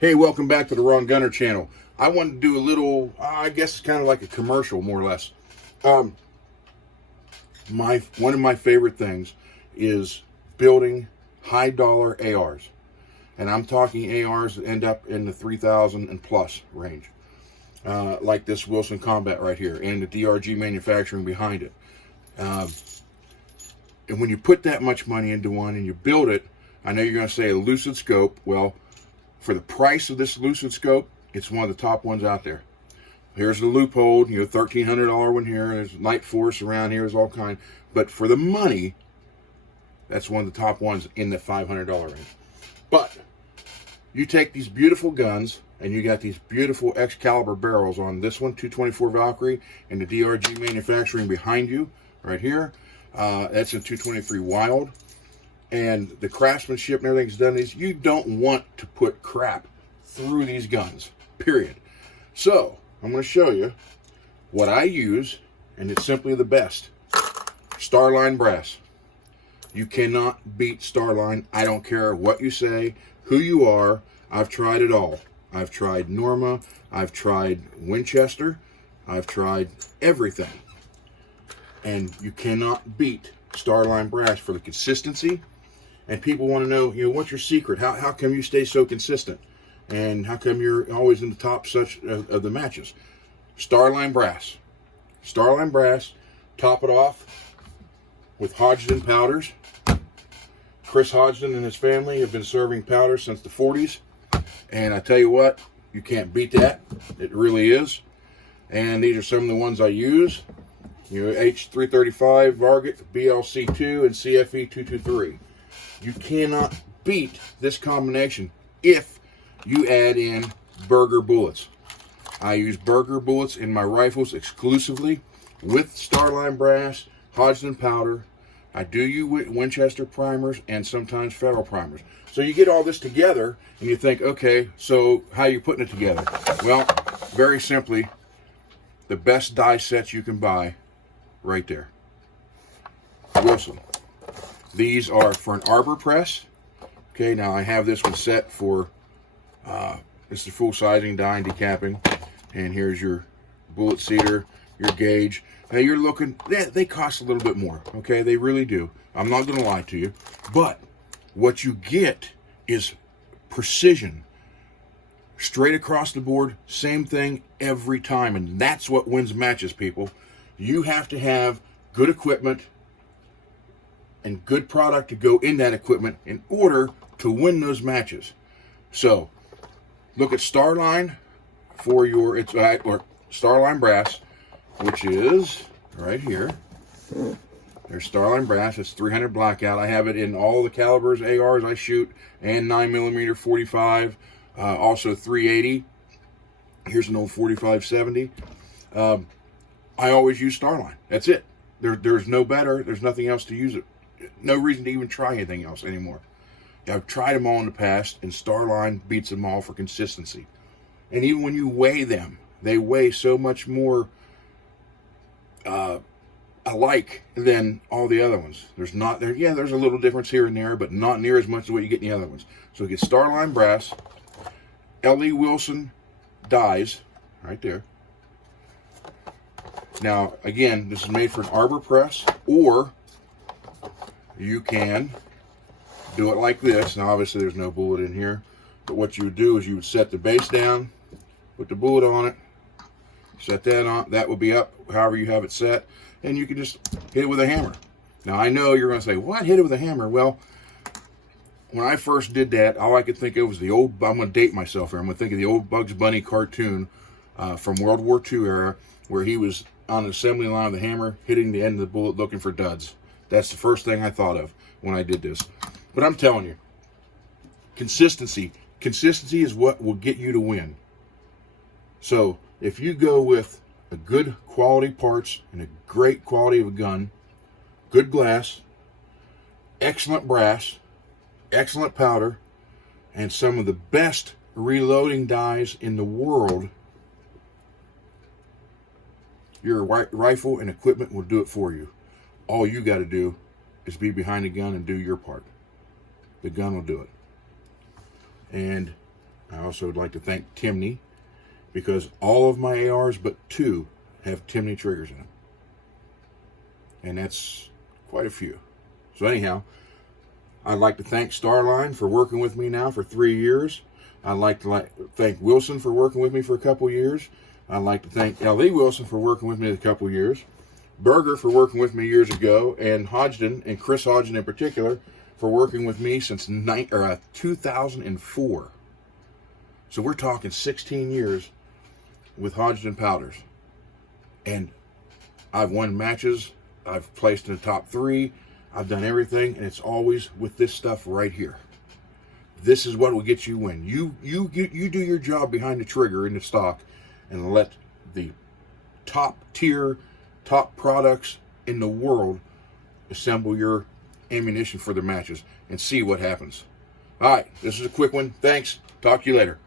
Hey, welcome back to the Ron Gunner channel. I wanted to do a little, I guess kind of like a commercial, more or less. One of my favorite things is building high dollar ARs. And I'm talking ARs that end up in the 3,000 and plus range. Like this Wilson Combat right here and the DRG manufacturing behind it. And when you put that much money into one and you build it, I know you're going to say a lucid scope. Well, for the price of this lucid scope, it's one of the top ones out there. Here's the loophole, $1,300 one here. There's Night Force around here. There's all kind. But for the money, that's one of the top ones in the $500 range. But you take these beautiful guns, and you got these beautiful Excalibur barrels on this one, 224 Valkyrie, and the DRG manufacturing behind you, right here. That's a 223 Wild. And the craftsmanship and everything's done these, you don't want to put crap through these guns, period. So, I'm going to show you what I use, and it's simply the best. Starline brass. You cannot beat Starline. I don't care what you say, who you are. I've tried it all. I've tried Norma. I've tried Winchester. I've tried everything. And you cannot beat Starline brass for the consistency. And people want to know, what's your secret? How come you stay so consistent? And how come you're always in the top of the matches? Starline brass. Starline brass. Top it off with Hodgdon powders. Chris Hodgdon and his family have been serving powders since the 40s. And I tell you what, you can't beat that. It really is. And these are some of the ones I use. H335 Varget, BLC2, and CFE223. You cannot beat this combination if you add in Berger bullets. I use Berger bullets in my rifles exclusively with Starline brass, Hodgdon powder. I do use Winchester primers and sometimes Federal primers. So you get all this together and you think, okay, so how are you putting it together? Well, very simply, the best die sets you can buy right there. Wilson. These are for an arbor press. Okay, now I have this one set for, this is full sizing, die and decapping. And here's your bullet seater, your gauge. Now you're looking, they cost a little bit more. Okay, they really do. I'm not going to lie to you. But what you get is precision. Straight across the board, same thing every time. And that's what wins matches, people. You have to have good equipment and good product to go in that equipment in order to win those matches. So, look at Starline for your, or Starline brass, which is right here. There's Starline brass. It's 300 blackout. I have it in all the calibers, ARs I shoot, and 9mm 45, also 380. Here's an old 4570. I always use Starline. That's it. There's no better. There's nothing else to use it. No reason to even try anything else anymore. I've tried them all in the past, and Starline beats them all for consistency. And even when you weigh them, they weigh so much more alike than all the other ones. There's a little difference here and there, but not near as much as what you get in the other ones. So you get Starline brass, L.E. Wilson dies, right there. Now, again, this is made for an arbor press, or you can do it like this. Now, obviously, there's no bullet in here, but what you would do is you would set the base down, put the bullet on it, set that on. That would be up however you have it set, and you can just hit it with a hammer. Now, I know you're going to say, what? Hit it with a hammer? Well, when I first did that, all I could think of was the old, I'm going to date myself here, I'm going to think of the old Bugs Bunny cartoon from World War II era, where he was on an assembly line with a hammer, hitting the end of the bullet, looking for duds. That's the first thing I thought of when I did this. But I'm telling you, consistency. Consistency is what will get you to win. So if you go with a good quality parts and a great quality of a gun, good glass, excellent brass, excellent powder, and some of the best reloading dies in the world, your rifle and equipment will do it for you. All you got to do is be behind the gun and do your part. The gun will do it. And I also would like to thank Timney, because all of my ARs but 2 have Timney triggers in them. And that's quite a few. So anyhow, I'd like to thank Starline for working with me now for 3 years. I'd like to thank Wilson for working with me for a couple years. I'd like to thank L.E. Wilson for working with me a couple years. Berger for working with me years ago. And Hodgson, and Chris Hodgson in particular, for working with me since 2004. So we're talking 16 years with Hodgson powders. And I've won matches. I've placed in the top 3. I've done everything, and it's always with this stuff right here. This is what will get you win. You do your job behind the trigger in the stock, and let the top tier, top products in the world assemble your ammunition for their matches and see what happens. All right, this is a quick one. Thanks. Talk to you later.